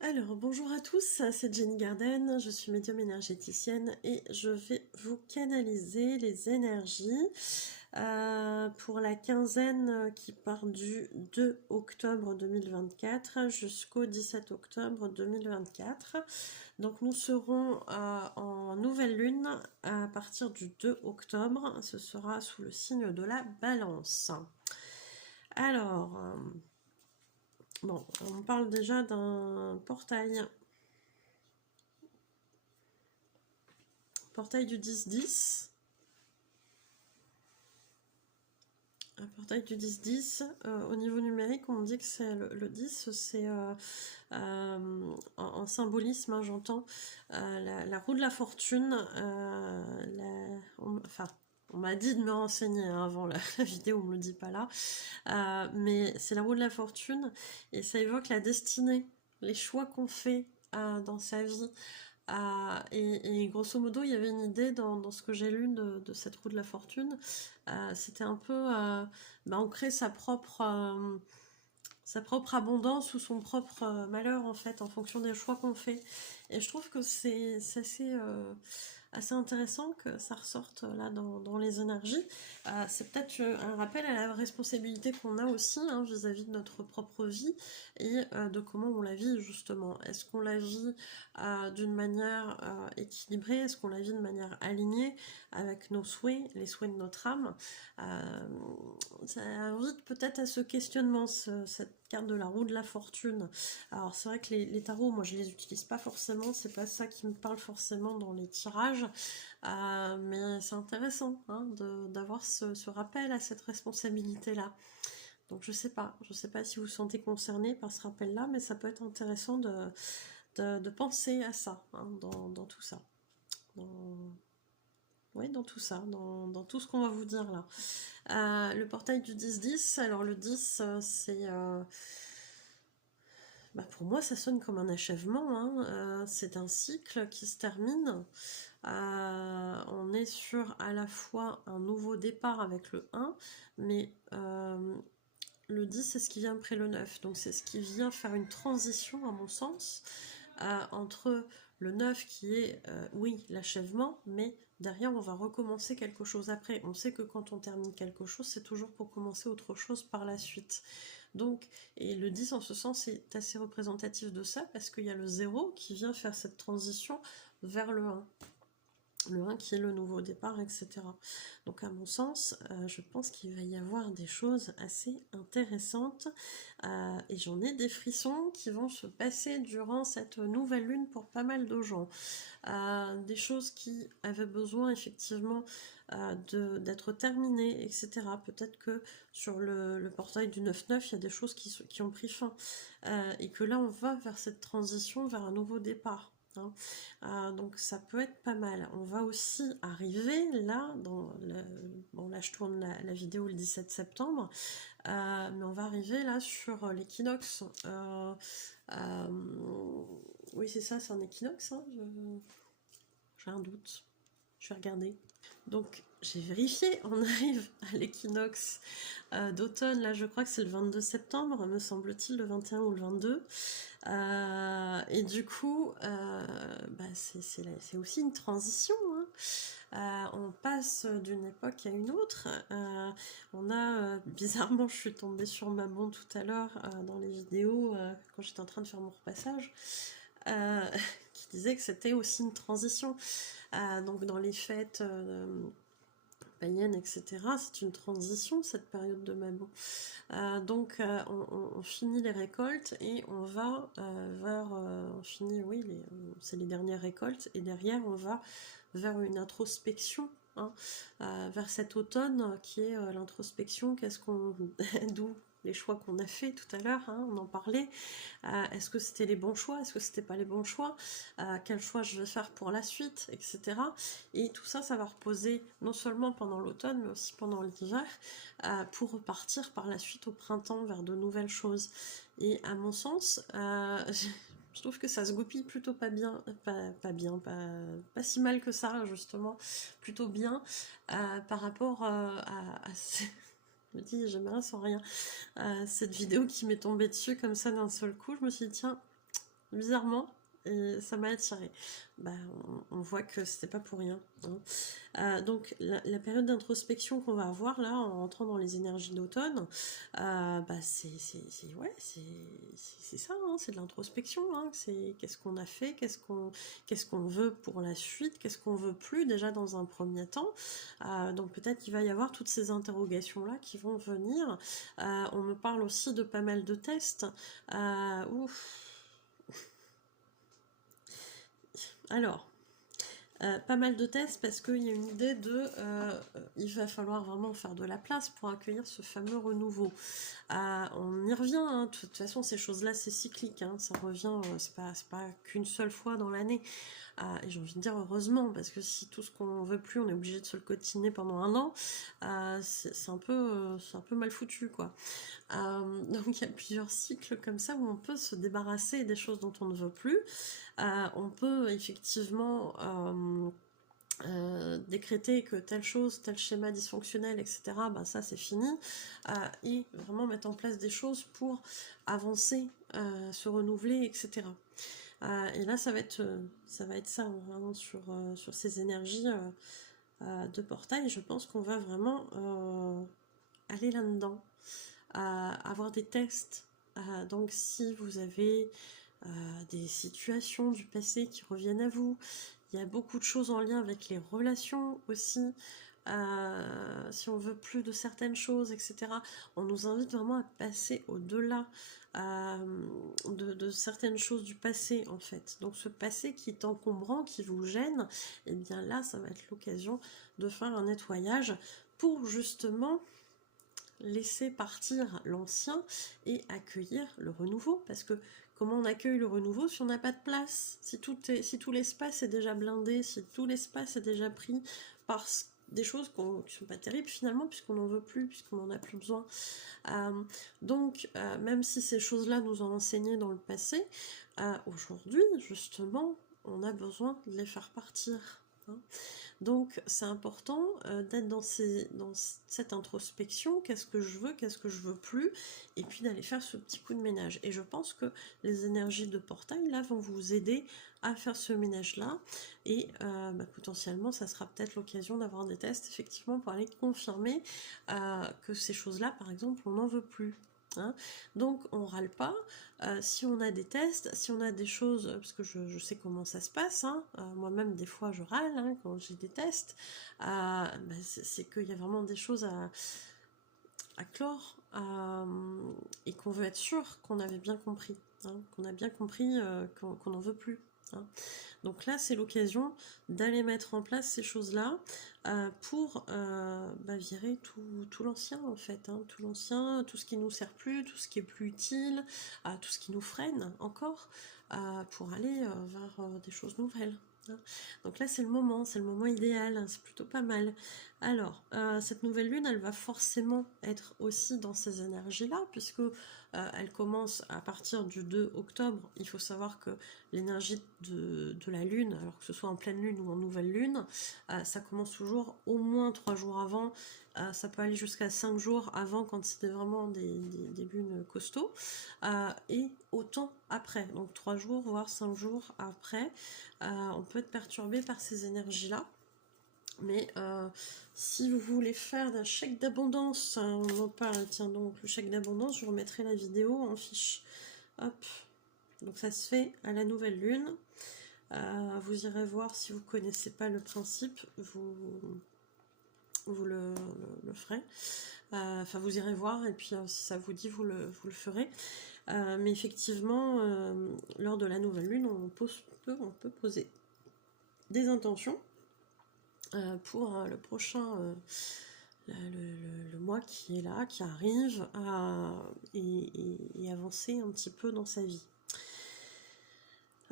Alors, bonjour à tous, c'est Jenny Garden, je suis médium énergéticienne et je vais vous canaliser les énergies pour la quinzaine qui part du 2 octobre 2024 jusqu'au 17 octobre 2024. Donc nous serons en nouvelle lune à partir du 2 octobre, ce sera sous le signe de la Balance. Alors, bon, on parle déjà d'un portail. Portail du 10-10. Un portail du 10-10. Au niveau numérique, on me dit que c'est le 10, c'est en symbolisme, hein, j'entends la roue de la fortune. Enfin, on m'a dit de me renseigner hein, avant la vidéo, on me le dit pas là. Mais c'est la roue de la fortune et ça évoque la destinée, les choix qu'on fait dans sa vie. Et grosso modo, il y avait une idée dans ce que j'ai lu de cette roue de la fortune. C'était un peu on crée sa propre abondance ou son propre malheur en fait en fonction des choix qu'on fait. Et je trouve que c'est assez intéressant que ça ressorte là dans les énergies. C'est peut-être un rappel à la responsabilité qu'on a aussi hein, vis-à-vis de notre propre vie et de comment on la vit justement. Est-ce qu'on la vit d'une manière équilibrée? Est-ce qu'on la vit de manière alignée avec nos souhaits, les souhaits de notre âme? Ça invite peut-être à ce questionnement, cette carte de la roue de la fortune. Alors c'est vrai que les tarots, moi je les utilise pas forcément, c'est pas ça qui me parle forcément dans les tirages, mais c'est intéressant hein, d'avoir ce rappel à cette responsabilité-là. Donc je sais pas si vous vous sentez concerné par ce rappel-là, mais ça peut être intéressant de penser à ça hein, dans tout ça. Oui, dans tout ça, dans tout ce qu'on va vous dire là. Le portail du 10-10, alors le 10, c'est... pour moi, ça sonne comme un achèvement. Hein. C'est un cycle qui se termine. On est sur à la fois un nouveau départ avec le 1, mais le 10, c'est ce qui vient après le 9. Donc c'est ce qui vient faire une transition, à mon sens, entre le 9 qui est, oui, l'achèvement, mais derrière, on va recommencer quelque chose après. On sait que quand on termine quelque chose, c'est toujours pour commencer autre chose par la suite. Donc, et le 10 en ce sens est assez représentatif de ça, parce qu'il y a le 0 qui vient faire cette transition vers le 1. Le 1 qui est le nouveau départ, etc. Donc à mon sens, je pense qu'il va y avoir des choses assez intéressantes et j'en ai des frissons qui vont se passer durant cette nouvelle lune pour pas mal de gens. Des choses qui avaient besoin effectivement d'être terminées, etc. Peut-être que sur le portail du 9-9, il y a des choses qui ont pris fin et que là on va vers cette transition, vers un nouveau départ. Donc ça peut être pas mal. On va aussi arriver là, bon là je tourne la vidéo le 17 septembre, mais on va arriver là sur l'équinoxe. Oui c'est ça, c'est un équinoxe, hein, j'ai un doute, je vais regarder. Donc j'ai vérifié, on arrive à l'équinoxe d'automne, là je crois que c'est le 22 septembre, me semble-t-il, le 21 ou le 22. Et du coup, c'est aussi une transition. Hein. On passe d'une époque à une autre. On a, bizarrement, je suis tombée sur Maman tout à l'heure dans les vidéos quand j'étais en train de faire mon repassage, euh, qui disait que c'était aussi une transition. Donc dans les fêtes païennes, etc., c'est une transition cette période de Maman. Donc on finit les récoltes et on va on finit, oui, c'est les dernières récoltes et derrière on va vers une introspection, hein, vers cet automne qui est l'introspection, qu'est-ce qu'on, d'où les choix qu'on a fait tout à l'heure, hein, on en parlait, est-ce que c'était les bons choix, est-ce que c'était pas les bons choix, quel choix je vais faire pour la suite, etc. Et tout ça, ça va reposer non seulement pendant l'automne, mais aussi pendant l'hiver, pour repartir par la suite au printemps vers de nouvelles choses. Et à mon sens, je trouve que ça se goupille plutôt pas bien, pas si mal que ça, justement, plutôt bien, par rapport je me dis, j'aimerais sans rien. Cette vidéo qui m'est tombée dessus comme ça d'un seul coup, je me suis dit, tiens, bizarrement, et ça m'a attiré. Bah, on voit que c'était pas pour rien, hein. Donc la période d'introspection qu'on va avoir là en rentrant dans les énergies d'automne, bah ouais, c'est ça, hein, c'est de l'introspection, hein, c'est qu'est-ce qu'on a fait, qu'est-ce qu'on veut pour la suite, qu'est-ce qu'on veut plus déjà dans un premier temps. Donc peut-être qu'il va y avoir toutes ces interrogations là qui vont venir. On me parle aussi de pas mal de tests. Ouf. Alors, pas mal de tests parce qu'il y a une idée de il va falloir vraiment faire de la place pour accueillir ce fameux renouveau. On y revient, hein. De toute façon ces choses-là c'est cyclique, hein. Ça revient, c'est pas qu'une seule fois dans l'année. Et j'ai envie de dire heureusement, parce que si tout ce qu'on veut plus, on est obligé de se le cotiner pendant un an, c'est un peu mal foutu, quoi. Donc il y a plusieurs cycles comme ça où on peut se débarrasser des choses dont on ne veut plus. On peut effectivement décréter que telle chose, tel schéma dysfonctionnel, etc., bah ça c'est fini, et vraiment mettre en place des choses pour avancer, se renouveler, etc. Et là ça va être ça vraiment sur ces énergies de portail. Je pense qu'on va vraiment aller là-dedans, avoir des tests. Donc si vous avez des situations du passé qui reviennent à vous, il y a beaucoup de choses en lien avec les relations aussi. Si on veut plus de certaines choses, etc. On nous invite vraiment à passer au-delà de certaines choses du passé, en fait. Donc ce passé qui est encombrant, qui vous gêne, et bien là, ça va être l'occasion de faire un nettoyage pour justement laisser partir l'ancien et accueillir le renouveau. Parce que comment on accueille le renouveau si on n'a pas de place, si tout l'espace est déjà blindé, si tout l'espace est déjà pris par des choses qui ne sont pas terribles finalement, puisqu'on n'en veut plus, puisqu'on n'en a plus besoin. Donc, même si ces choses-là nous ont enseigné dans le passé, aujourd'hui, justement, on a besoin de les faire partir, hein. Donc c'est important d'être dans cette introspection, qu'est-ce que je veux, qu'est-ce que je veux plus, et puis d'aller faire ce petit coup de ménage. Et je pense que les énergies de portail là vont vous aider à faire ce ménage-là, et potentiellement ça sera peut-être l'occasion d'avoir des tests effectivement pour aller confirmer que ces choses-là, par exemple, on n'en veut plus. Hein. Donc on râle pas, si on a des tests, si on a des choses, parce que je sais comment ça se passe, hein, moi-même des fois je râle hein, quand j'ai des tests, c'est qu'il y a vraiment des choses à clore, et qu'on veut être sûr qu'on avait bien compris, hein, qu'on a bien compris qu'on n'en veut plus. Hein. Donc là, c'est l'occasion d'aller mettre en place ces choses-là pour virer tout l'ancien, en fait. Hein, tout l'ancien, tout ce qui nous sert plus, tout ce qui est plus utile, tout ce qui nous freine encore, pour aller vers des choses nouvelles. Hein. Donc là, c'est le moment idéal, hein, c'est plutôt pas mal. Alors, cette nouvelle lune, elle va forcément être aussi dans ces énergies-là, puisque elle commence à partir du 2 octobre. Il faut savoir que l'énergie de la lune, alors que ce soit en pleine lune ou en nouvelle lune, ça commence toujours au moins 3 jours avant, ça peut aller jusqu'à 5 jours avant quand c'était vraiment des lunes costauds, et autant après, donc 3 jours voire 5 jours après, on peut être perturbé par ces énergies-là. Mais si vous voulez faire d'un chèque d'abondance, on en parle, tiens donc, le chèque d'abondance, je vous remettrai la vidéo en fiche. Hop. Donc ça se fait à la nouvelle lune. Vous irez voir si vous ne connaissez pas le principe, vous le ferez. Enfin, vous irez voir et puis si ça vous dit, vous le ferez. Mais effectivement, lors de la nouvelle lune, on peut poser des intentions pour le prochain, le mois qui est là, qui arrive, et avancer un petit peu dans sa vie.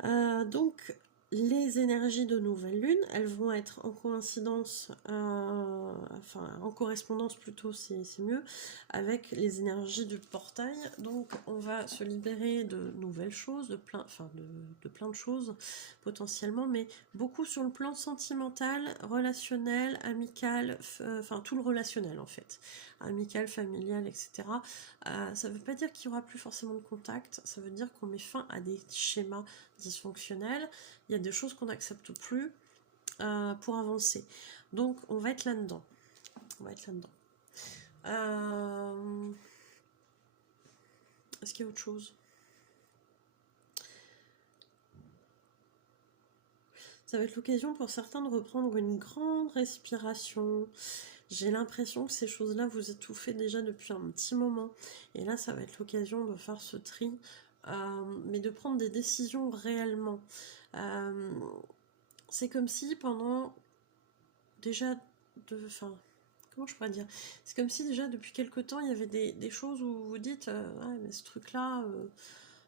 Donc les énergies de nouvelle lune, elles vont être en coïncidence, enfin en correspondance plutôt, c'est mieux, avec les énergies du portail. Donc on va se libérer de nouvelles choses, de plein, enfin de plein de choses potentiellement, mais beaucoup sur le plan sentimental, relationnel, amical, enfin tout le relationnel en fait, amical, familial, etc. Ça ne veut pas dire qu'il n'y aura plus forcément de contact, ça veut dire qu'on met fin à des schémas dysfonctionnels. Il y a des choses qu'on n'accepte plus pour avancer. Donc on va être là-dedans. On va être là-dedans. Est-ce qu'il y a autre chose? Ça va être l'occasion pour certains de reprendre une grande respiration. J'ai l'impression que ces choses-là vous étouffez déjà depuis un petit moment. Et là, ça va être l'occasion de faire ce tri, mais de prendre des décisions réellement. C'est comme si pendant déjà enfin, comment je pourrais dire, c'est comme si déjà depuis quelque temps il y avait des choses où vous vous dites ouais, mais ce truc là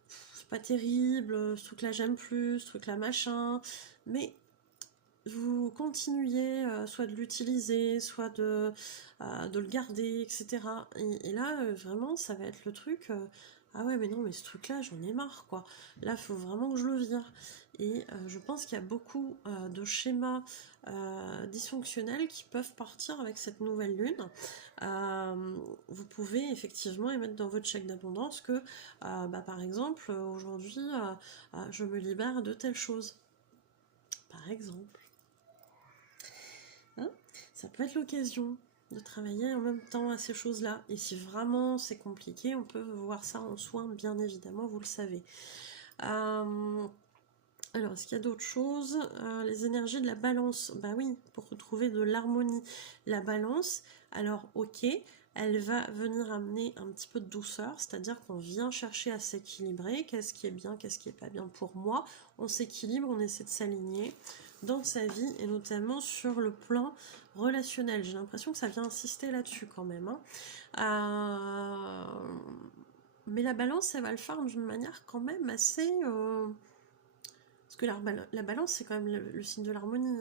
c'est pas terrible, ce truc là j'aime plus, ce truc là machin, mais vous continuez soit de l'utiliser, soit de le garder, etc. Et là, vraiment, ça va être le truc. Ah ouais, mais non, mais ce truc-là, j'en ai marre, quoi. Là, il faut vraiment que je le vire. Et je pense qu'il y a beaucoup de schémas dysfonctionnels qui peuvent partir avec cette nouvelle lune. Vous pouvez effectivement émettre dans votre chèque d'abondance que, bah, par exemple, aujourd'hui, je me libère de telle chose. Par exemple. Hein, ça peut être l'occasion de travailler en même temps à ces choses-là. Et si vraiment c'est compliqué, on peut voir ça en soins, bien évidemment, vous le savez. Alors, est-ce qu'il y a d'autres choses? Les énergies de la balance. Bah oui, pour retrouver de l'harmonie. La balance, alors ok, elle va venir amener un petit peu de douceur, c'est-à-dire qu'on vient chercher à s'équilibrer. Qu'est-ce qui est bien, qu'est-ce qui est pas bien pour moi? On s'équilibre, on essaie de s'aligner dans sa vie, et notamment sur le plan relationnel. J'ai l'impression que ça vient insister là-dessus quand même. Mais la balance, elle va le faire d'une manière quand même assez... Parce que la balance, c'est quand même le signe de l'harmonie.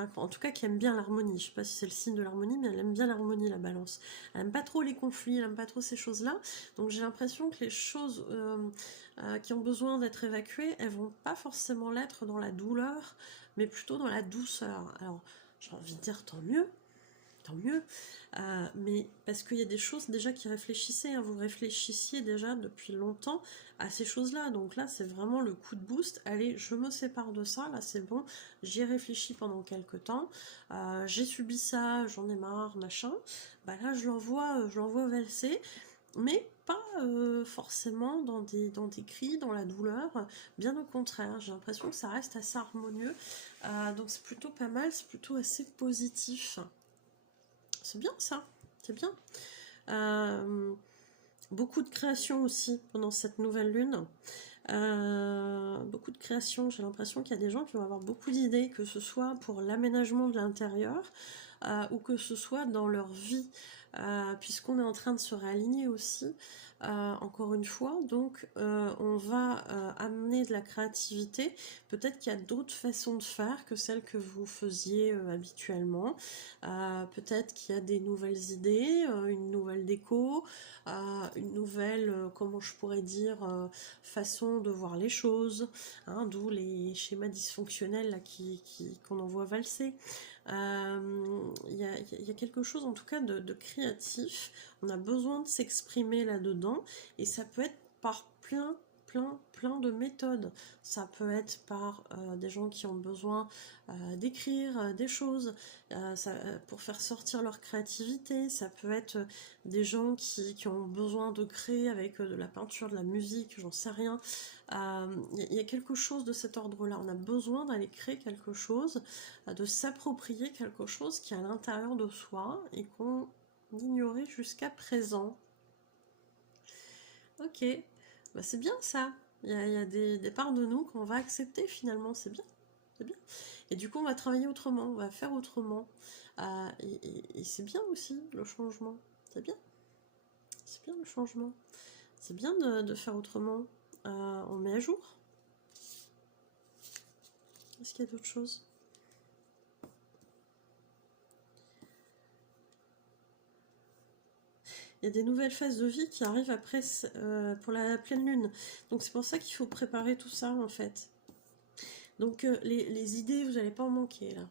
Enfin, en tout cas, qui aime bien l'harmonie. Je sais pas si c'est le signe de l'harmonie, mais elle aime bien l'harmonie, la balance. Elle aime pas trop les conflits, elle aime pas trop ces choses-là. Donc j'ai l'impression que les choses qui ont besoin d'être évacuées, elles vont pas forcément l'être dans la douleur, mais plutôt dans la douceur. Alors, j'ai envie de dire tant mieux, tant mieux. Mais parce qu'il y a des choses déjà qui réfléchissaient, hein, vous réfléchissiez déjà depuis longtemps à ces choses-là, donc là c'est vraiment le coup de boost, allez je me sépare de ça, là c'est bon, j'y ai réfléchi pendant quelques temps, j'ai subi ça, j'en ai marre, machin, bah là je l'envoie valser, mais pas forcément dans des cris, dans la douleur, bien au contraire, j'ai l'impression que ça reste assez harmonieux, donc c'est plutôt pas mal, c'est plutôt assez positif. C'est bien ça, c'est bien. Beaucoup de création aussi pendant cette nouvelle lune. Beaucoup de création, j'ai l'impression qu'il y a des gens qui vont avoir beaucoup d'idées, que ce soit pour l'aménagement de l'intérieur ou que ce soit dans leur vie, puisqu'on est en train de se réaligner aussi. Encore une fois, donc on va amener de la créativité. Peut-être qu'il y a d'autres façons de faire que celles que vous faisiez habituellement. Peut-être qu'il y a des nouvelles idées, une nouvelle déco, une nouvelle, comment je pourrais dire, façon de voir les choses, hein, d'où les schémas dysfonctionnels là, qu'on envoie valser. Il y a quelque chose en tout cas de créatif, on a besoin de s'exprimer là-dedans, et ça peut être par plein de méthodes. Ça peut être par des gens qui ont besoin d'écrire des choses pour faire sortir leur créativité. Ça peut être des gens qui ont besoin de créer avec de la peinture, de la musique, j'en sais rien. Il y a quelque chose de cet ordre-là. On a besoin d'aller créer quelque chose, de s'approprier quelque chose qui est à l'intérieur de soi et qu'on ignorait jusqu'à présent. Ok, bah, c'est bien ça. Il y a des parts de nous qu'on va accepter finalement, c'est bien. C'est bien. Et du coup, on va travailler autrement, on va faire autrement. Et c'est bien aussi le changement. C'est bien. C'est bien le changement. C'est bien de faire autrement. on met à jour. Est-ce qu'il y a d'autres choses? Il y a des nouvelles phases de vie qui arrivent après pour la pleine lune. Donc c'est pour ça qu'il faut préparer tout ça en fait. Donc les idées, vous n'allez pas en manquer là.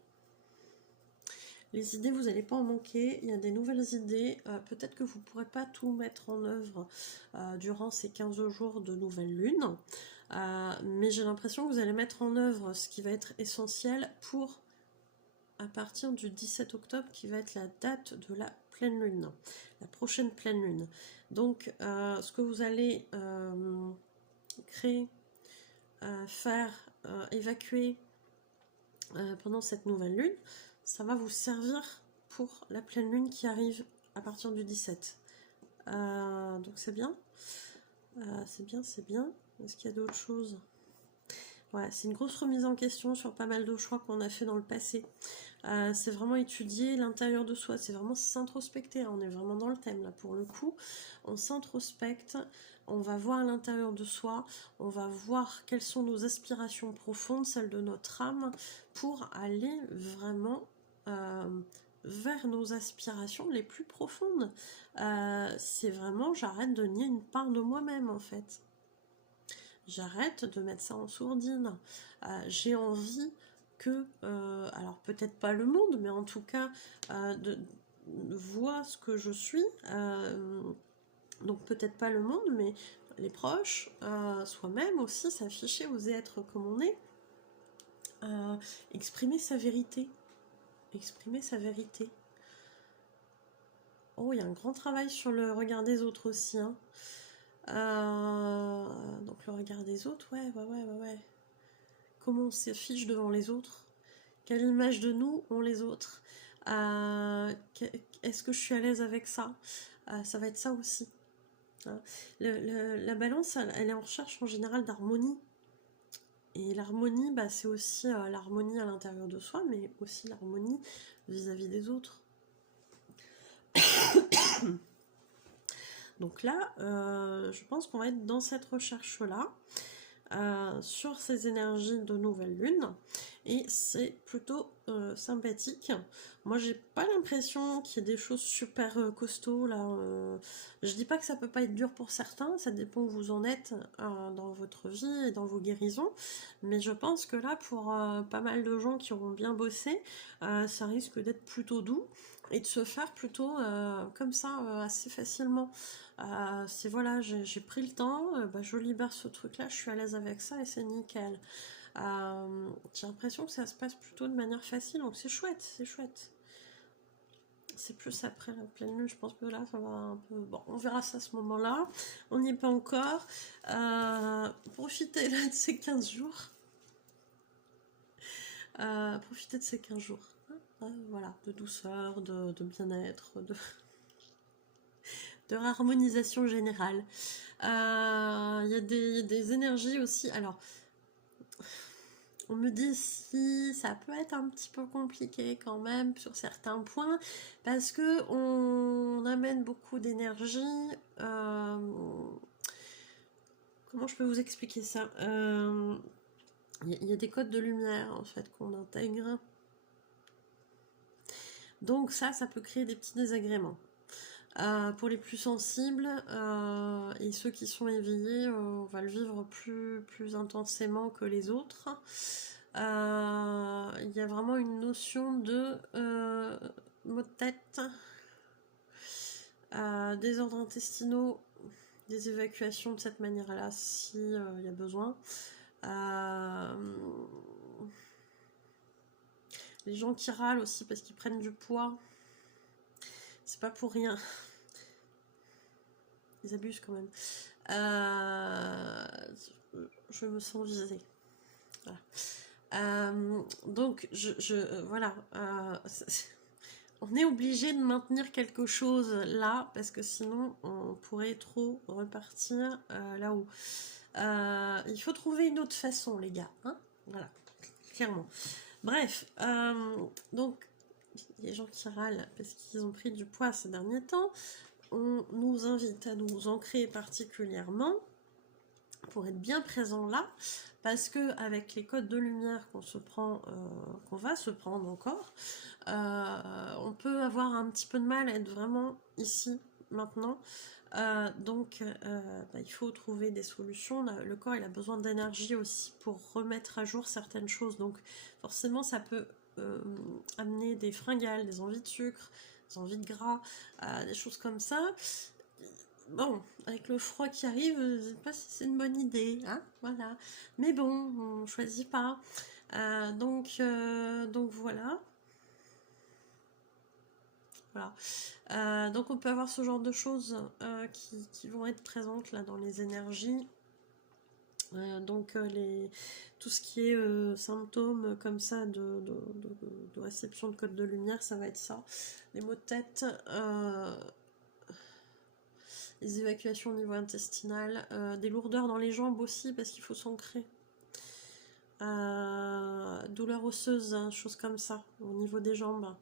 Les idées, vous n'allez pas en manquer. Il y a des nouvelles idées. Peut-être que vous ne pourrez pas tout mettre en œuvre durant ces 15 jours de nouvelle lune. Mais j'ai l'impression que vous allez mettre en œuvre ce qui va être essentiel pour à partir du 17 octobre qui va être la date de la pleine lune, la prochaine pleine lune. Donc ce que vous allez créer, faire, évacuer pendant cette nouvelle lune, ça va vous servir pour la pleine lune qui arrive à partir du 17. Donc c'est bien. C'est bien, c'est bien. Est-ce qu'il y a d'autres choses? Ouais, c'est une grosse remise en question sur pas mal de choix qu'on a fait dans le passé. C'est vraiment étudier l'intérieur de soi, c'est vraiment s'introspecter. On est vraiment dans le thème là pour le coup. On s'introspecte, on va voir à l'intérieur de soi, on va voir quelles sont nos aspirations profondes, celles de notre âme, pour aller vraiment vers nos aspirations les plus profondes. C'est vraiment, j'arrête de nier une part de moi-même en fait. J'arrête de mettre ça en sourdine. J'ai envie que, alors peut-être pas le monde, mais en tout cas, de voir ce que je suis. Donc peut-être pas le monde, mais les proches, soi-même aussi, s'afficher, oser être comme on est. Exprimer sa vérité. Exprimer sa vérité. Oh, il y a un grand travail sur le regard des autres aussi, hein. Donc le regard des autres, ouais. Comment on s'affiche devant les autres? Quelle image de nous ont les autres? Est-ce que je suis à l'aise avec ça? Ça va être ça aussi. La balance, elle est en recherche en général d'harmonie. Et l'harmonie, c'est aussi l'harmonie à l'intérieur de soi, mais aussi l'harmonie vis-à-vis des autres. Donc là, je pense qu'on va être dans cette recherche-là, sur ces énergies de nouvelle lune, et c'est plutôt sympathique. Moi, j'ai pas l'impression qu'il y ait des choses super costauds là. Je dis pas que ça peut pas être dur pour certains, ça dépend où vous en êtes dans votre vie et dans vos guérisons, mais je pense que là, pour pas mal de gens qui auront bien bossé, ça risque d'être plutôt doux et de se faire plutôt comme ça assez facilement. C'est voilà, j'ai pris le temps, je libère ce truc là, je suis à l'aise avec ça et c'est nickel. J'ai l'impression que ça se passe plutôt de manière facile, donc c'est chouette, c'est chouette. C'est plus après la pleine lune, je pense que là ça va un peu... Bon, on verra ça à ce moment là, on n'y est pas encore. Profitez là de ces 15 jours. Profitez de ces 15 jours. Voilà, de douceur, de bien-être, de harmonisation générale. Il y a des énergies aussi. Alors, on me dit si ça peut être un petit peu compliqué quand même sur certains points, parce que on amène beaucoup d'énergie. Comment je peux vous expliquer ça? Il y a des codes de lumière en fait qu'on intègre. Donc ça peut créer des petits désagréments. Pour les plus sensibles et ceux qui sont éveillés, on va le vivre plus intensément que les autres. Il y a vraiment une notion de maux de tête, désordres intestinaux, des évacuations de cette manière-là si il y a besoin. Les gens qui râlent aussi parce qu'ils prennent du poids, c'est pas pour rien. Ils abusent quand même. Je me sens visée. Voilà. Donc, voilà. On est obligé de maintenir quelque chose là, parce que sinon, on pourrait trop repartir là-haut. Il faut trouver une autre façon, les gars. Hein, voilà, clairement. Bref, donc, les gens qui râlent parce qu'ils ont pris du poids ces derniers temps, on nous invite à nous ancrer particulièrement pour être bien présent là, parce que avec les codes de lumière qu'on se prend, qu'on va se prendre encore, on peut avoir un petit peu de mal à être vraiment ici, maintenant. Donc il faut trouver des solutions. Le corps il a besoin d'énergie aussi pour remettre à jour certaines choses, donc forcément ça peut amener des fringales, des envies de sucre, des envies de gras, des choses comme ça. Bon, avec le froid qui arrive, je sais pas si c'est une bonne idée, hein, voilà. Mais bon, on choisit pas. Donc voilà. Voilà. Donc on peut avoir ce genre de choses qui vont être présentes là dans les énergies. Tout ce qui est symptômes comme ça de réception de code de lumière, ça va être ça. Les maux de tête, les évacuations au niveau intestinal, des lourdeurs dans les jambes aussi parce qu'il faut s'ancrer. Douleurs osseuses, hein, choses comme ça, au niveau des jambes.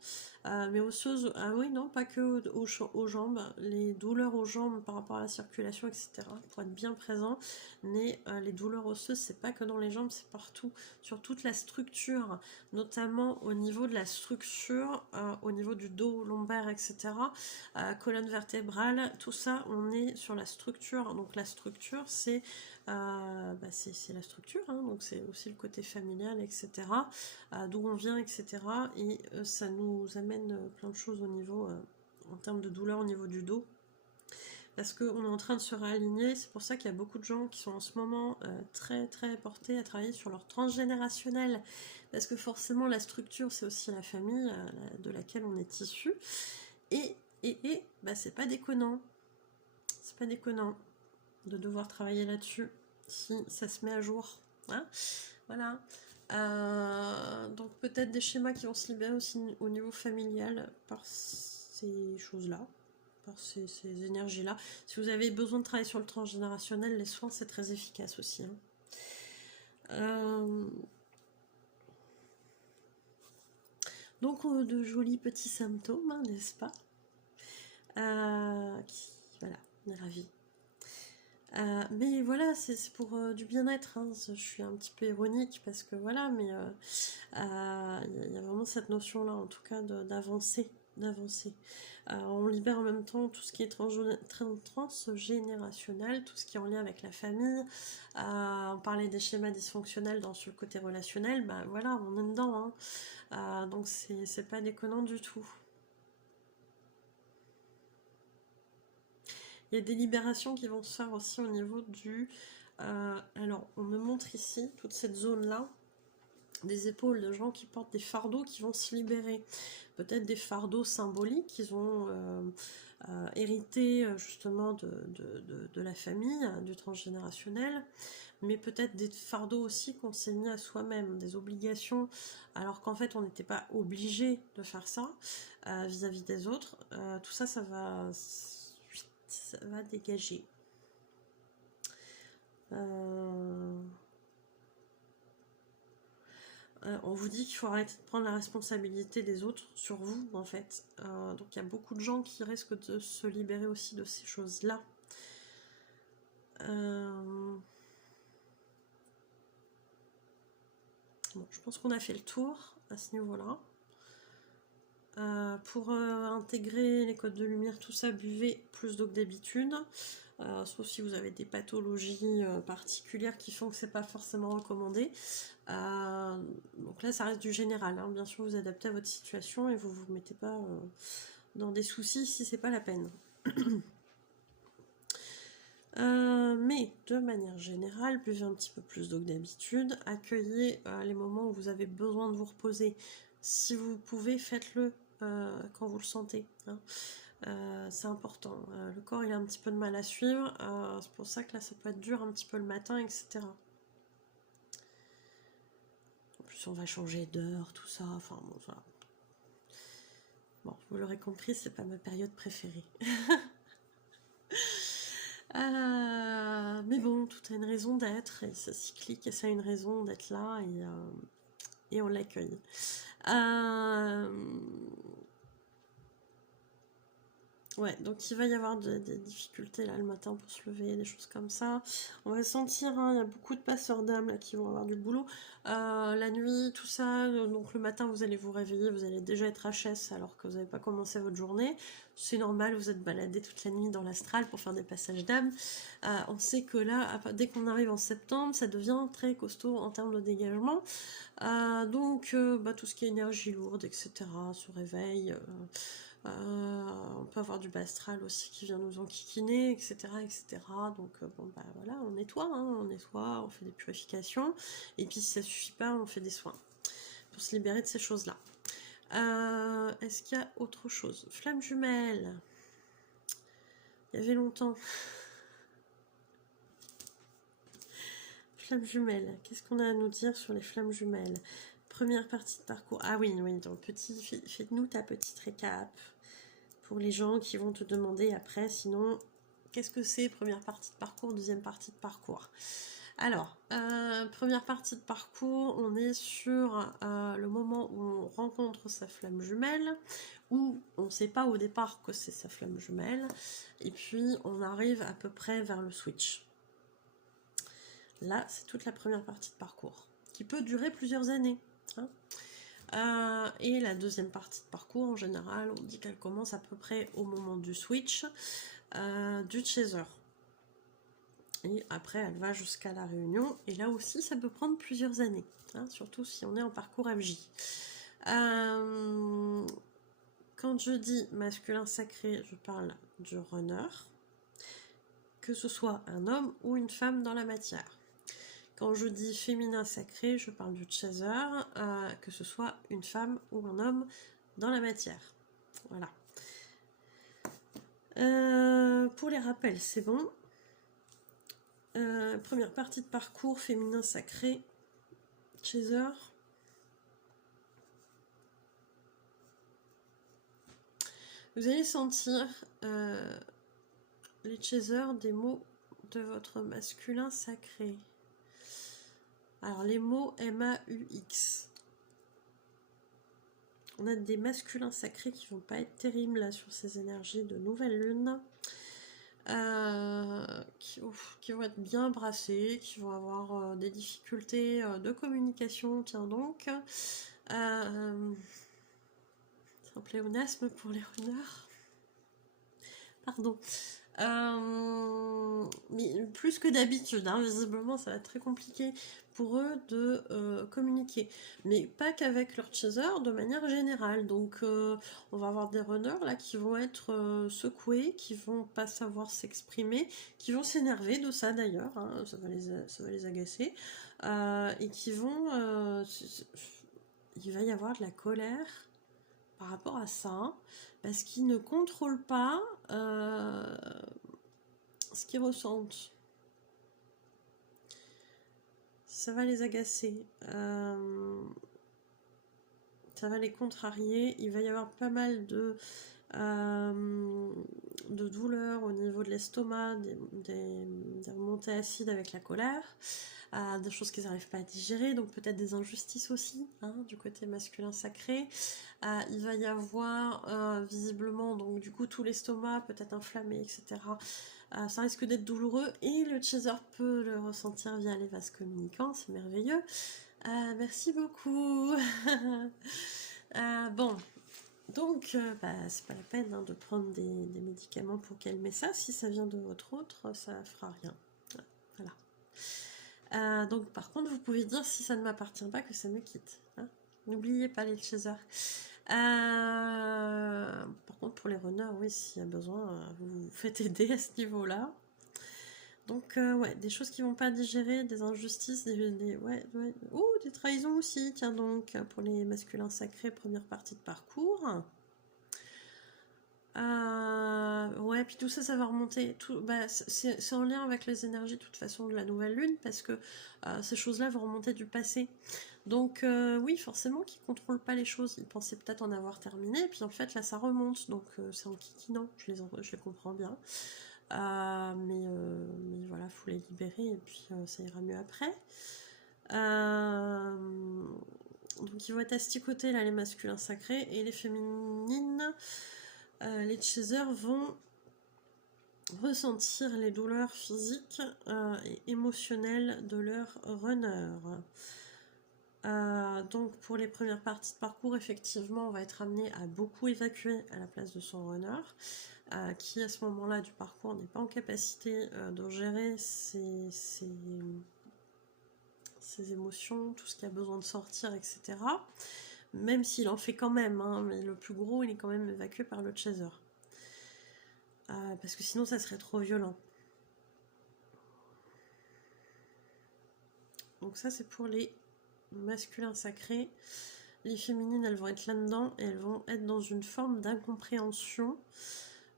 Mais osseuses, ah oui, non, pas que aux jambes, les douleurs aux jambes par rapport à la circulation, etc., pour être bien présent. Mais les douleurs osseuses, c'est pas que dans les jambes, c'est partout, sur toute la structure, notamment au niveau de la structure, au niveau du dos lombaire, etc., colonne vertébrale, tout ça, on est sur la structure. Donc la structure, c'est c'est la structure, hein, donc c'est aussi le côté familial, etc., d'où on vient, etc., et ça nous amène plein de choses au niveau, en termes de douleur au niveau du dos, parce qu'on est en train de se réaligner. C'est pour ça qu'il y a beaucoup de gens qui sont en ce moment très très portés à travailler sur leur transgénérationnel, parce que forcément la structure c'est aussi la famille de laquelle on est issu, et c'est pas déconnant, de devoir travailler là-dessus si ça se met à jour, hein, voilà. Donc peut-être des schémas qui vont se libérer aussi au niveau familial par ces choses-là, par ces énergies-là. Si vous avez besoin de travailler sur le transgénérationnel, les soins c'est très efficace aussi, hein. Donc de jolis petits symptômes, hein, n'est-ce pas, voilà, on est ravis. Mais voilà, c'est pour du bien-être, hein. Je suis un petit peu ironique parce que voilà, mais il y a vraiment cette notion-là, en tout cas, d'avancer. On libère en même temps tout ce qui est transgénérationnel, tout ce qui est en lien avec la famille. On parlait des schémas dysfonctionnels sur le côté relationnel, voilà, on est dedans, hein. Donc c'est pas déconnant du tout. Il y a des libérations qui vont se faire aussi au niveau du... alors, on me montre ici, toute cette zone-là, des épaules de gens qui portent des fardeaux qui vont se libérer. Peut-être des fardeaux symboliques qu'ils ont hérité justement de la famille, du transgénérationnel, mais peut-être des fardeaux aussi qu'on s'est mis à soi-même, des obligations, alors qu'en fait on n'était pas obligé de faire ça vis-à-vis des autres. Tout ça, ça va dégager. On vous dit qu'il faut arrêter de prendre la responsabilité des autres sur vous, en fait. Donc il y a beaucoup de gens qui risquent de se libérer aussi de ces choses-là. Bon, je pense qu'on a fait le tour à ce niveau-là. Pour intégrer les codes de lumière, tout ça, buvez plus d'eau que d'habitude. Sauf si vous avez des pathologies particulières qui font que c'est pas forcément recommandé. Donc là, ça reste du général, hein. Bien sûr, vous adaptez à votre situation et vous vous mettez pas dans des soucis si c'est pas la peine. Mais de manière générale, buvez un petit peu plus d'eau que d'habitude. Accueillez les moments où vous avez besoin de vous reposer. Si vous pouvez, faites-le quand vous le sentez, hein. C'est important. Le corps il a un petit peu de mal à suivre, c'est pour ça que là ça peut être dur un petit peu le matin, etc. En plus on va changer d'heure, tout ça, enfin bon, voilà. Bon, vous l'aurez compris, c'est pas ma période préférée. Mais bon, tout a une raison d'être, et c'est cyclique, et ça a une raison d'être là, et on l'accueille. Ouais, donc il va y avoir des difficultés là le matin pour se lever, des choses comme ça. On va sentir, hein, il y a beaucoup de passeurs d'âme là qui vont avoir du boulot. La nuit, tout ça, donc le matin vous allez vous réveiller, vous allez déjà être HS alors que vous n'avez pas commencé votre journée. C'est normal, vous êtes baladé toute la nuit dans l'astral pour faire des passages d'âme. On sait que là, dès qu'on arrive en septembre, ça devient très costaud en termes de dégagement. Donc tout ce qui est énergie lourde, etc. se réveille. On peut avoir du bas astral aussi qui vient nous enquiquiner, etc. etc. Donc bon bah voilà, on nettoie, hein, on fait des purifications, et puis si ça suffit pas, on fait des soins pour se libérer de ces choses-là. Est-ce qu'il y a autre chose? Flamme jumelle. Il y avait longtemps. Flamme jumelle. Qu'est-ce qu'on a à nous dire sur les flammes jumelles? Première partie de parcours. Ah oui, oui, donc fais-nous ta petite récap. Pour les gens qui vont te demander après, sinon, qu'est-ce que c'est première partie de parcours, deuxième partie de parcours? Alors, première partie de parcours, on est sur le moment où on rencontre sa flamme jumelle, où on ne sait pas au départ que c'est sa flamme jumelle, et puis on arrive à peu près vers le switch. Là, c'est toute la première partie de parcours, qui peut durer plusieurs années. Hein. Et la deuxième partie de parcours, en général, on dit qu'elle commence à peu près au moment du switch du chaser. Et après, elle va jusqu'à la réunion. Et là aussi, ça peut prendre plusieurs années, hein, surtout si on est en parcours FJ. Quand je dis masculin sacré, je parle du runner, que ce soit un homme ou une femme dans la matière. Quand je dis féminin sacré, je parle du chaser, que ce soit une femme ou un homme dans la matière. Voilà. Pour les rappels, c'est bon. Première partie de parcours, féminin sacré, chaser. Vous allez sentir les chasers des mots de votre masculin sacré. Alors les mots M-A-U-X. On a des masculins sacrés qui vont pas être terribles là sur ces énergies de nouvelle lune. Qui vont être bien brassés, qui vont avoir des difficultés de communication, tiens donc. C'est un pléonasme pour les runners. Pardon. Mais plus que d'habitude, hein, visiblement ça va être très compliqué pour eux de communiquer, mais pas qu'avec leur chaser, de manière générale. Donc on va avoir des runners là qui vont être secoués, qui vont pas savoir s'exprimer, qui vont s'énerver de ça d'ailleurs, hein, ça va les agacer, et qui vont il va y avoir de la colère par rapport à ça, parce qu'ils ne contrôlent pas ce qu'ils ressentent. Ça va les agacer, ça va les contrarier. Il va y avoir pas mal de douleurs au niveau de l'estomac, des remontées acides avec la colère, des choses qu'ils n'arrivent pas à digérer, donc peut-être des injustices aussi, hein, du côté masculin sacré. Il va y avoir visiblement donc du coup tout l'estomac peut-être inflammé, etc. Ça risque d'être douloureux et le chaser peut le ressentir via les vases communicants, c'est merveilleux. Merci beaucoup. Bon, donc c'est pas la peine hein, de prendre des médicaments pour calmer ça. Si ça vient de votre autre, ça fera rien. Voilà. Donc par contre, vous pouvez dire si ça ne m'appartient pas que ça me quitte. Hein. N'oubliez pas les chasers. Par contre, pour les runners, oui, s'il y a besoin, vous vous faites aider à ce niveau-là. Donc, ouais, des choses qui vont pas digérer, des injustices, des trahisons aussi, tiens donc, pour les masculins sacrés, première partie de parcours. Ouais, puis tout ça, ça va remonter. C'est en lien avec les énergies, de toute façon, de la nouvelle lune, parce que ces choses-là vont remonter du passé. Donc, oui, forcément, qu'ils ne contrôlent pas les choses. Ils pensaient peut-être en avoir terminé, puis en fait, là, ça remonte. Donc, c'est en kikinant, je les comprends bien. Mais voilà, faut les libérer et puis ça ira mieux après. Donc ils vont être asticotés là, les masculins sacrés, et les féminines Les chasers vont ressentir les douleurs physiques et émotionnelles de leur runner. Donc pour les premières parties de parcours, effectivement, on va être amené à beaucoup évacuer à la place de son runner, qui à ce moment-là du parcours n'est pas en capacité de gérer ses émotions, tout ce qui a besoin de sortir, etc. Même s'il en fait quand même, hein, mais le plus gros, il est quand même évacué par le chaser. Parce que sinon, ça serait trop violent. Donc ça, c'est pour les masculins sacrés. Les féminines, elles vont être là-dedans et elles vont être dans une forme d'incompréhension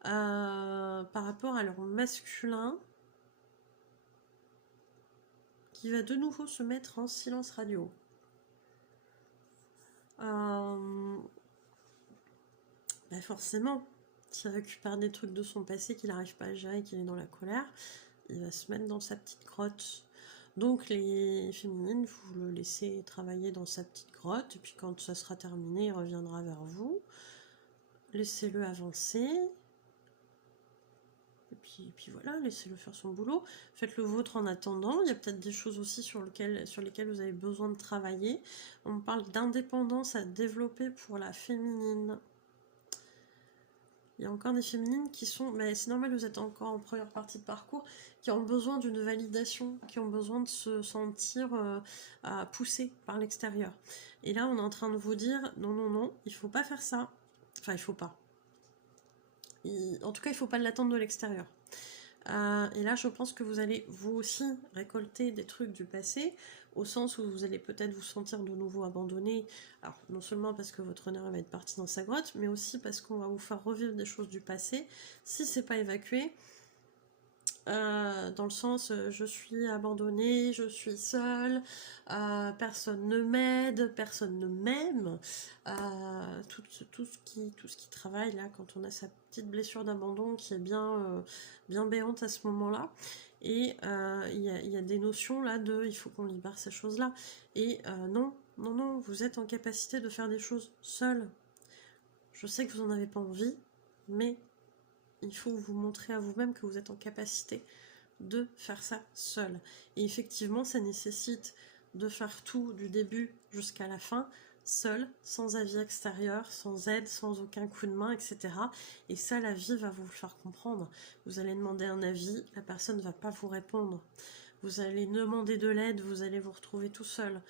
par rapport à leur masculin qui va de nouveau se mettre en silence radio. Bah forcément, s'il récupère des trucs de son passé qu'il n'arrive pas à gérer, qu'il est dans la colère, il va se mettre dans sa petite grotte. Donc les féminines, vous le laissez travailler dans sa petite grotte, et puis quand ça sera terminé, il reviendra vers vous. Laissez-le avancer. Et puis voilà, laissez-le faire son boulot. Faites le vôtre en attendant. Il y a peut-être des choses aussi sur lesquelles vous avez besoin de travailler. On parle d'indépendance à développer pour la féminine. Il y a encore des féminines qui sont, mais c'est normal, vous êtes encore en première partie de parcours, qui ont besoin d'une validation, qui ont besoin de se sentir poussées par l'extérieur. Et là, on est en train de vous dire, non, non, non, il faut pas faire ça. Enfin, il faut pas. En tout cas, il faut pas l'attendre de l'extérieur. Et là, je pense que vous allez vous aussi récolter des trucs du passé, au sens où vous allez peut-être vous sentir de nouveau abandonné. Alors, non seulement parce que votre honneur va être parti dans sa grotte, mais aussi parce qu'on va vous faire revivre des choses du passé, si c'est pas évacué. Dans le sens je suis abandonnée, je suis seule, personne ne m'aide, personne ne m'aime, tout ce qui travaille là quand on a sa petite blessure d'abandon qui est bien béante à ce moment-là. Et il y a des notions là de il faut qu'on libère ces choses là. Et non, non, non, vous êtes en capacité de faire des choses seule. Je sais que vous n'en avez pas envie, mais il faut vous montrer à vous-même que vous êtes en capacité de faire ça seul. Et effectivement, ça nécessite de faire tout du début jusqu'à la fin, seul, sans avis extérieur, sans aide, sans aucun coup de main, etc. Et ça, la vie va vous le faire comprendre. Vous allez demander un avis, la personne ne va pas vous répondre. Vous allez demander de l'aide, vous allez vous retrouver tout seul.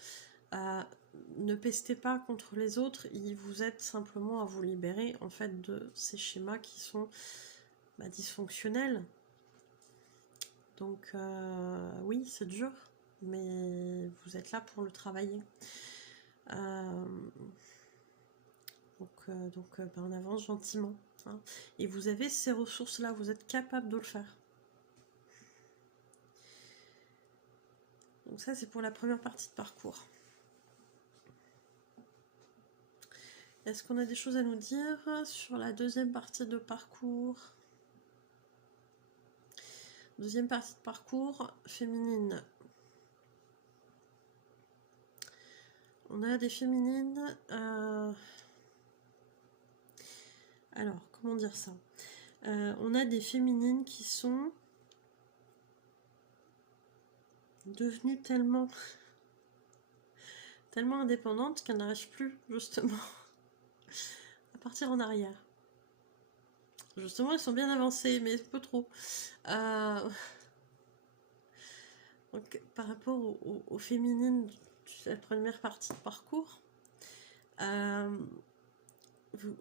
Ne pestez pas contre les autres, vous aide simplement à vous libérer en fait de ces schémas qui sont dysfonctionnels. Donc oui, c'est dur, mais vous êtes là pour le travailler. Donc on avance gentiment. Hein. Et vous avez ces ressources-là, vous êtes capable de le faire. Donc ça, c'est pour la première partie de parcours. Est-ce qu'on a des choses à nous dire sur la deuxième partie de parcours ? Deuxième partie de parcours, féminine. On a des féminines... Alors, comment dire ça ? On a des féminines qui sont devenues tellement indépendantes qu'elles n'arrivent plus, justement, à partir en arrière. Justement, elles sont bien avancées, mais peu trop. Donc, par rapport aux féminines de la première partie de parcours,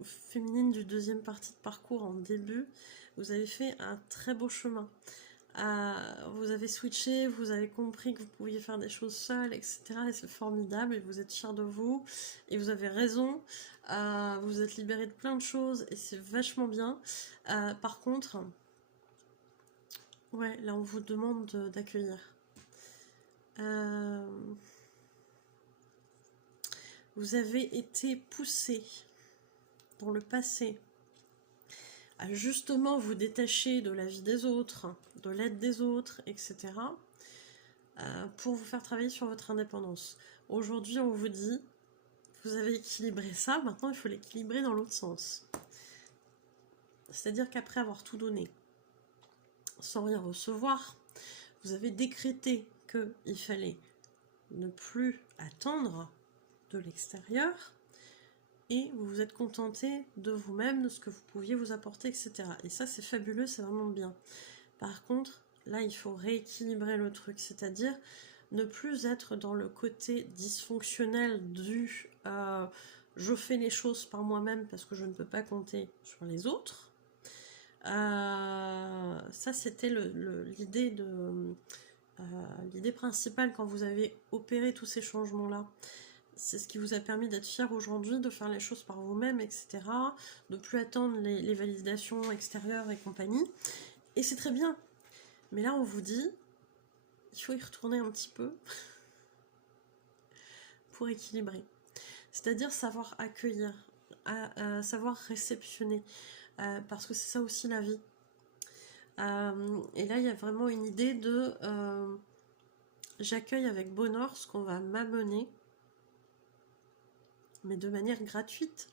féminines du deuxième partie de parcours en début, vous avez fait un très beau chemin. Vous avez switché, vous avez compris que vous pouviez faire des choses seules, etc. Et c'est formidable, et vous êtes fiers de vous, et vous avez raison. Vous êtes libérés de plein de choses, et c'est vachement bien. Par contre, ouais, là on vous demande d'accueillir. Vous avez été poussé dans le passé à justement vous détacher de la vie des autres, de l'aide des autres, etc. Pour vous faire travailler sur votre indépendance. Aujourd'hui, on vous dit, vous avez équilibré ça, maintenant il faut l'équilibrer dans l'autre sens. C'est-à-dire qu'après avoir tout donné, sans rien recevoir, vous avez décrété qu'il fallait ne plus attendre de l'extérieur, et vous vous êtes contenté de vous-même, de ce que vous pouviez vous apporter, etc. Et ça, c'est fabuleux, c'est vraiment bien. Par contre, là, il faut rééquilibrer le truc, c'est-à-dire ne plus être dans le côté dysfonctionnel du je fais les choses par moi-même parce que je ne peux pas compter sur les autres. Ça, c'était l'idée principale quand vous avez opéré tous ces changements-là. C'est ce qui vous a permis d'être fier aujourd'hui, de faire les choses par vous-même, etc. De plus attendre les validations extérieures et compagnie. Et c'est très bien. Mais là, on vous dit, il faut y retourner un petit peu pour équilibrer. C'est-à-dire savoir accueillir, savoir réceptionner. Parce que c'est ça aussi la vie. Et là, il y a vraiment une idée de j'accueille avec bonheur ce qu'on va m'amener, mais de manière gratuite.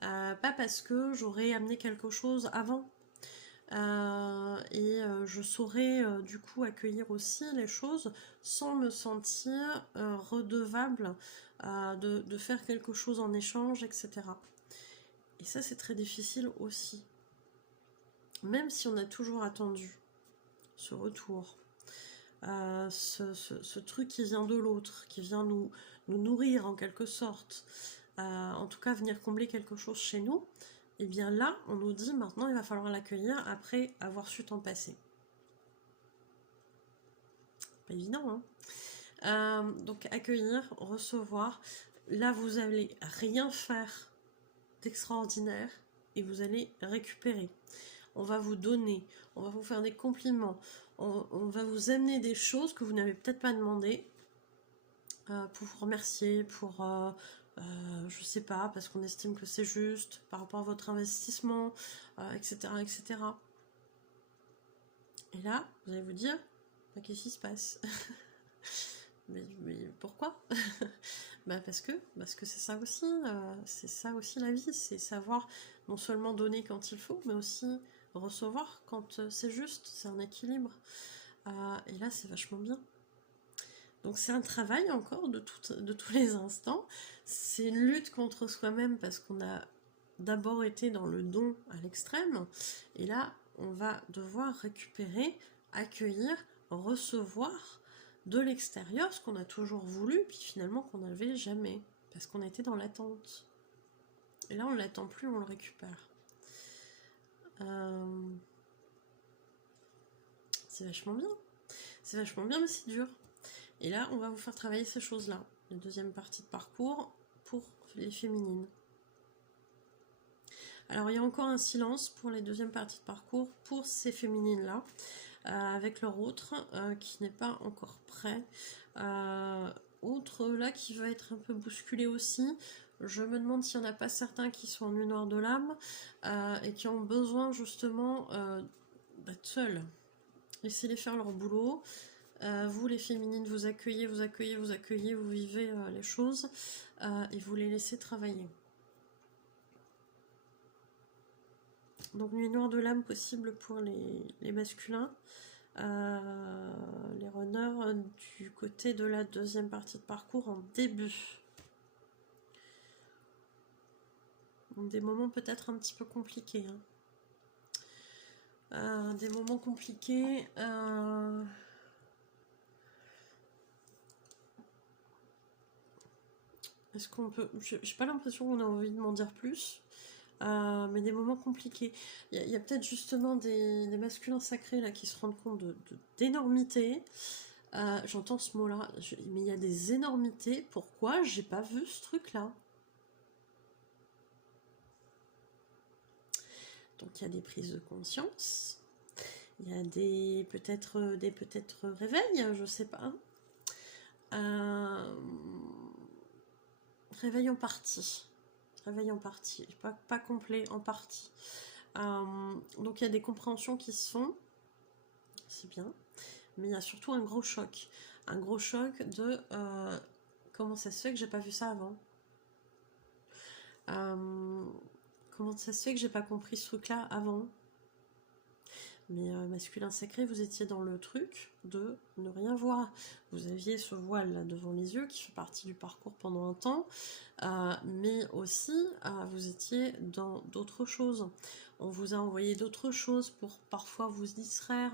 Pas parce que j'aurais amené quelque chose avant. Je saurais du coup accueillir aussi les choses sans me sentir redevable de faire quelque chose en échange, etc. Et ça, c'est très difficile aussi. Même si on a toujours attendu ce retour, ce truc qui vient de l'autre, qui vient nous nourrir en quelque sorte, en tout cas venir combler quelque chose chez nous, et bien là, on nous dit maintenant il va falloir l'accueillir après avoir su t'en passer. Pas évident, hein. Donc accueillir, recevoir, là vous allez rien faire d'extraordinaire et vous allez récupérer. On va vous donner, on va vous faire des compliments, on va vous amener des choses que vous n'avez peut-être pas demandé pour vous remercier, pour je sais pas, parce qu'on estime que c'est juste par rapport à votre investissement, etc., etc. Et là, vous allez vous dire, bah, qu'est-ce qui se passe? mais pourquoi? Parce que c'est ça aussi la vie, c'est savoir non seulement donner quand il faut, mais aussi recevoir quand c'est juste, c'est un équilibre. Et là, c'est vachement bien. Donc c'est un travail encore de tous les instants. C'est une lutte contre soi-même parce qu'on a d'abord été dans le don à l'extrême. Et là, on va devoir récupérer, accueillir, recevoir de l'extérieur ce qu'on a toujours voulu, puis finalement qu'on n'avait jamais. Parce qu'on était dans l'attente. Et là, on ne l'attend plus, on le récupère. C'est vachement bien. C'est vachement bien, mais c'est dur. Et là, on va vous faire travailler ces choses-là. La deuxième partie de parcours pour les féminines. Alors, il y a encore un silence pour les deuxièmes parties de parcours pour ces féminines-là, avec leur autre qui n'est pas encore prêt. Autre là qui va être un peu bousculé aussi. Je me demande s'il n'y en a pas certains qui sont en nuit noire de l'âme et qui ont besoin justement d'être seuls. Laissez-les faire leur boulot. Vous les féminines, vous accueillez, vous vivez les choses et vous les laissez travailler. Donc nuit noire de l'âme possible pour les masculins, les runners du côté de la deuxième partie de parcours en début. Donc des moments peut-être un petit peu compliqués. Des moments compliqués. Est-ce qu'on peut... J'ai pas l'impression qu'on a envie de m'en dire plus. Mais des moments compliqués. Il y a peut-être justement des masculins sacrés là qui se rendent compte d'énormités. J'entends ce mot-là, mais il y a des énormités. Pourquoi j'ai pas vu ce truc-là? Donc il y a des prises de conscience. Il y a peut-être réveils, je sais pas. Réveil en partie. Pas complet, en partie. Donc il y a des compréhensions qui se font, c'est bien, mais il y a surtout un gros choc de comment ça se fait que j'ai pas vu ça avant, comment ça se fait que j'ai pas compris ce truc-là avant? Mais masculin sacré, vous étiez dans le truc de ne rien voir. Vous aviez ce voile là devant les yeux qui fait partie du parcours pendant un temps, mais aussi vous étiez dans d'autres choses. On vous a envoyé d'autres choses pour parfois vous distraire,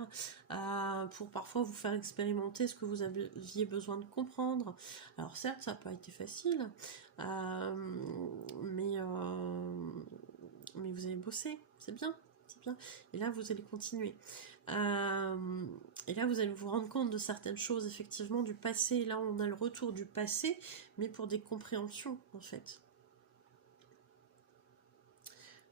pour parfois vous faire expérimenter ce que vous aviez besoin de comprendre. Alors certes, ça n'a pas été facile, mais vous avez bossé, c'est bien. Et là, vous allez continuer. Et là, vous allez vous rendre compte de certaines choses, effectivement, du passé. Là, on a le retour du passé, mais pour des compréhensions, en fait.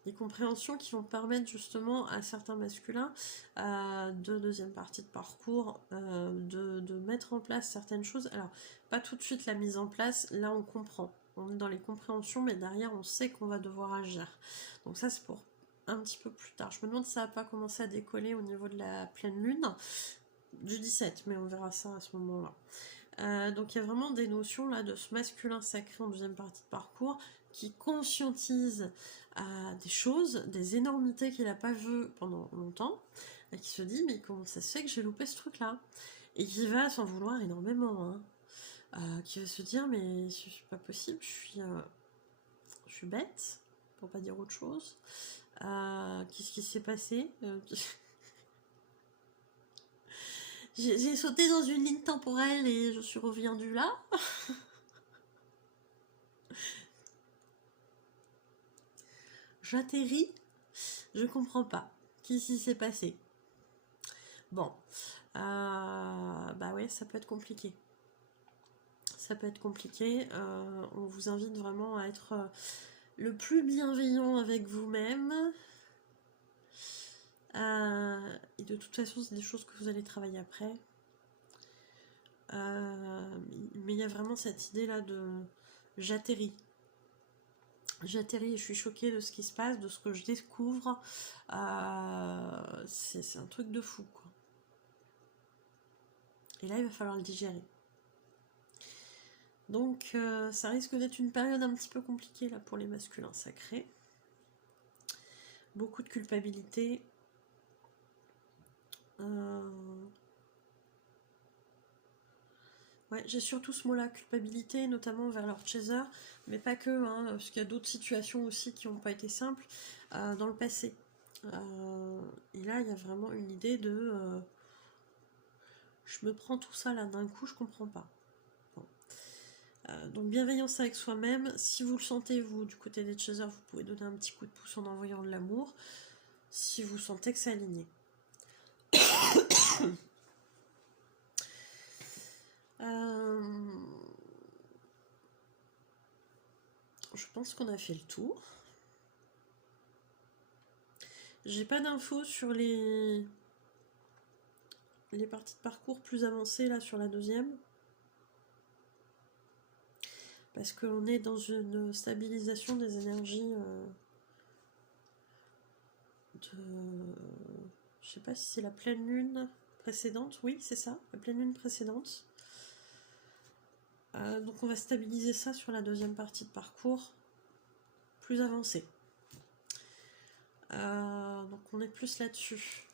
Des compréhensions qui vont permettre, justement, à certains masculins, de deuxième partie de parcours, de mettre en place certaines choses. Alors, pas tout de suite la mise en place. Là, on comprend. On est dans les compréhensions, mais derrière, on sait qu'on va devoir agir. Donc ça, c'est pour un petit peu plus tard. Je me demande si ça va pas commencé à décoller au niveau de la pleine lune du 17, mais on verra ça à ce moment-là. Donc il y a vraiment des notions là de ce masculin sacré en deuxième partie de parcours qui conscientise des choses, des énormités qu'il n'a pas vues pendant longtemps, et qui se dit mais comment ça se fait que j'ai loupé ce truc-là? Et qui va s'en vouloir énormément, qui va se dire mais c'est pas possible, je suis bête, pour pas dire autre chose. Qu'est-ce qui s'est passé? J'ai sauté dans une ligne temporelle et je suis revenue là. J'atterris, je comprends pas. Qu'est-ce qui s'est passé? Bon, bah ouais, ça peut être compliqué. Ça peut être compliqué. On vous invite vraiment à être le plus bienveillant avec vous-même. Et de toute façon, c'est des choses que vous allez travailler après. Mais il y a vraiment cette idée là de j'atterris et je suis choquée de ce qui se passe, de ce que je découvre. C'est un truc de fou, quoi. Et là, il va falloir le digérer. Donc, ça risque d'être une période un petit peu compliquée là pour les masculins sacrés. Beaucoup de culpabilité. Ouais, j'ai surtout ce mot-là, culpabilité, notamment vers leur chaser, mais pas que, parce qu'il y a d'autres situations aussi qui n'ont pas été simples dans le passé. Et là, il y a vraiment une idée de je me prends tout ça là d'un coup, je comprends pas. Bon. Donc bienveillance avec soi-même. Si vous le sentez, vous, du côté des chasers, vous pouvez donner un petit coup de pouce en envoyant de l'amour. Si vous sentez que c'est aligné. Je pense qu'on a fait le tour. J'ai pas d'infos sur les parties de parcours plus avancées là sur la deuxième. Parce qu'on est dans une stabilisation des énergies je sais pas si c'est la pleine lune précédente. Oui, c'est ça, la pleine lune précédente. Donc on va stabiliser ça sur la deuxième partie de parcours plus avancée. Donc on est plus là-dessus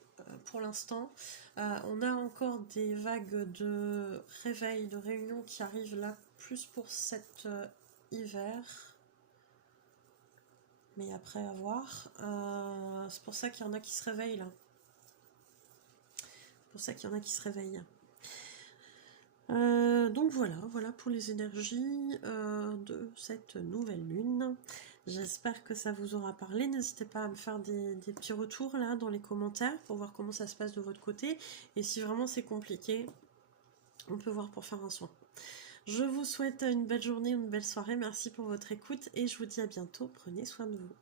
pour l'instant. On a encore des vagues de réveil, de réunion qui arrivent là plus pour cet hiver. Mais après à voir. C'est pour ça qu'il y en a qui se réveillent là. C'est pour ça qu'il y en a qui se réveillent. Donc voilà pour les énergies de cette nouvelle lune. J'espère que ça vous aura parlé. N'hésitez pas à me faire des petits retours là dans les commentaires pour voir comment ça se passe de votre côté. Et si vraiment c'est compliqué, on peut voir pour faire un soin. Je vous souhaite une belle journée, une belle soirée. Merci pour votre écoute et je vous dis à bientôt. Prenez soin de vous.